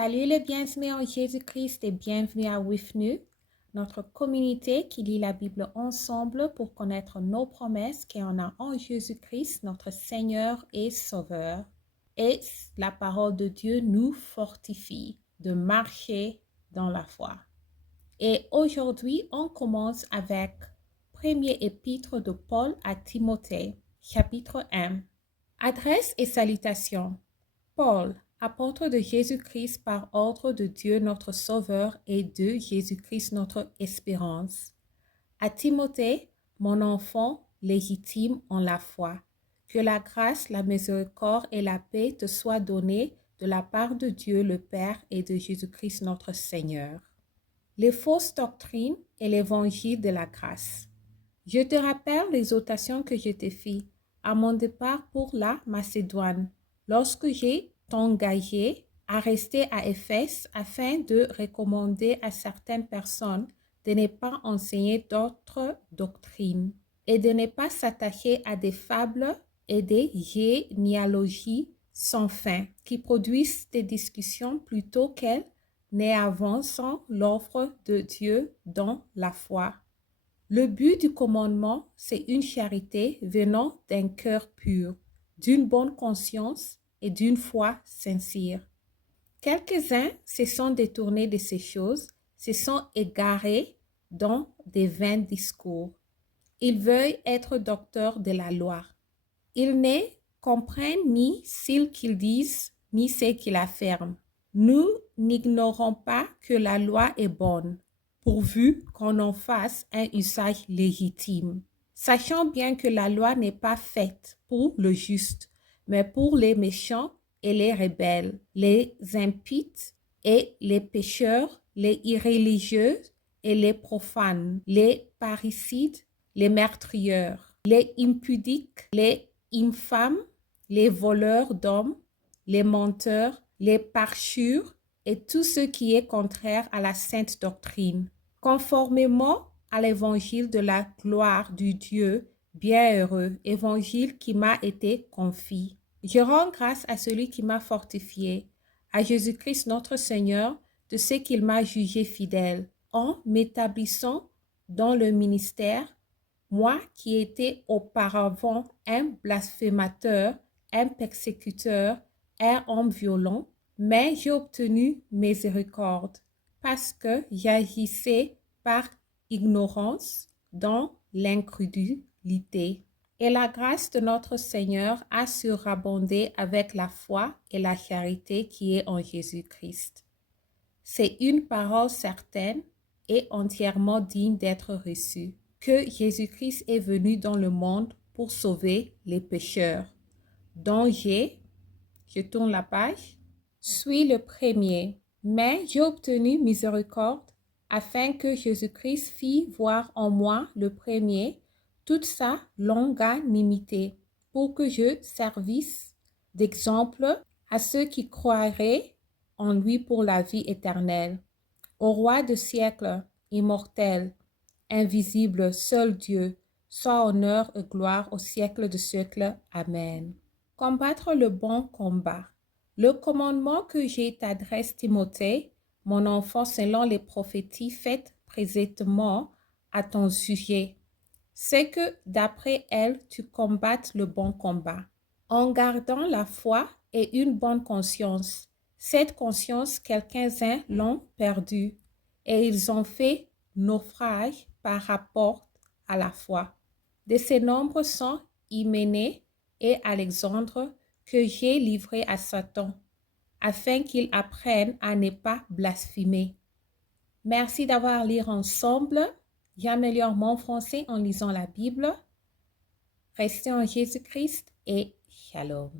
Salut les bien-aimés en Jésus-Christ et bienvenue à WIFNU, notre communauté qui lit la Bible ensemble pour connaître nos promesses qu'on a en Jésus-Christ, notre Seigneur et Sauveur. Et la parole de Dieu nous fortifie de marcher dans la foi. Et aujourd'hui, on commence avec premier épître de Paul à Timothée, chapitre 1. Adresse et salutations. Paul, apôtre de Jésus-Christ par ordre de Dieu notre Sauveur et de Jésus-Christ notre espérance. À Timothée, mon enfant légitime en la foi, que la grâce, la miséricorde et la paix te soient données de la part de Dieu le Père et de Jésus-Christ notre Seigneur. Les fausses doctrines et l'évangile de la grâce. Je te rappelle l'exhortation que je t'ai faite à mon départ pour la Macédoine, lorsque j'ai engagé à rester à Éphèse afin de recommander à certaines personnes de ne pas enseigner d'autres doctrines et de ne pas s'attacher à des fables et des généalogies sans fin qui produisent des discussions plutôt qu'elles n'avancent l'offre de Dieu dans la foi. Le but du commandement, c'est une charité venant d'un cœur pur, d'une bonne conscience et d'une foi sincère. Quelques-uns se sont détournés de ces choses, se sont égarés dans des vains discours. Ils veulent être docteurs de la loi. Ils ne comprennent ni ce qu'ils disent, ni ce qu'ils affirment. Nous n'ignorons pas que la loi est bonne, pourvu qu'on en fasse un usage légitime. Sachant bien que la loi n'est pas faite pour le juste, mais pour les méchants et les rebelles, les impies et les pécheurs, les irréligieux et les profanes, les parricides, les meurtrières, les impudiques, les infâmes, les voleurs d'hommes, les menteurs, les parjures et tout ce qui est contraire à la sainte doctrine, conformément à l'évangile de la gloire du Dieu bienheureux, évangile qui m'a été confié. Je rends grâce à celui qui m'a fortifié, à Jésus-Christ notre Seigneur, de ce qu'il m'a jugé fidèle, en m'établissant dans le ministère, moi qui étais auparavant un blasphémateur, un persécuteur, un homme violent, mais j'ai obtenu miséricorde, parce que j'agissais par ignorance dans l'incrédulité. Et la grâce de notre Seigneur a surabondé avec la foi et la charité qui est en Jésus-Christ. C'est une parole certaine et entièrement digne d'être reçue, que Jésus-Christ est venu dans le monde pour sauver les pécheurs, dont je tourne la page, suis le premier, mais j'ai obtenu miséricorde afin que Jésus-Christ fît voir en moi le premier toute sa longanimité, pour que je servisse d'exemple à ceux qui croiraient en lui pour la vie éternelle. Au roi de siècle, immortel, invisible, seul Dieu, soit honneur et gloire au siècle de siècle. Amen. Combattre le bon combat. Le commandement que j'ai t'adresse, Timothée, mon enfant, selon les prophéties faites présentement à ton sujet, c'est que d'après elles, tu combattes le bon combat, en gardant la foi et une bonne conscience. Cette conscience, quelques-uns l'ont perdue, et ils ont fait naufrage par rapport à la foi. De ces nombres sont Hyménée et Alexandre, que j'ai livrés à Satan, afin qu'il apprenne à ne pas blasphémer. Merci d'avoir lu ensemble. J'améliore mon français en lisant la Bible. Restez en Jésus-Christ et shalom.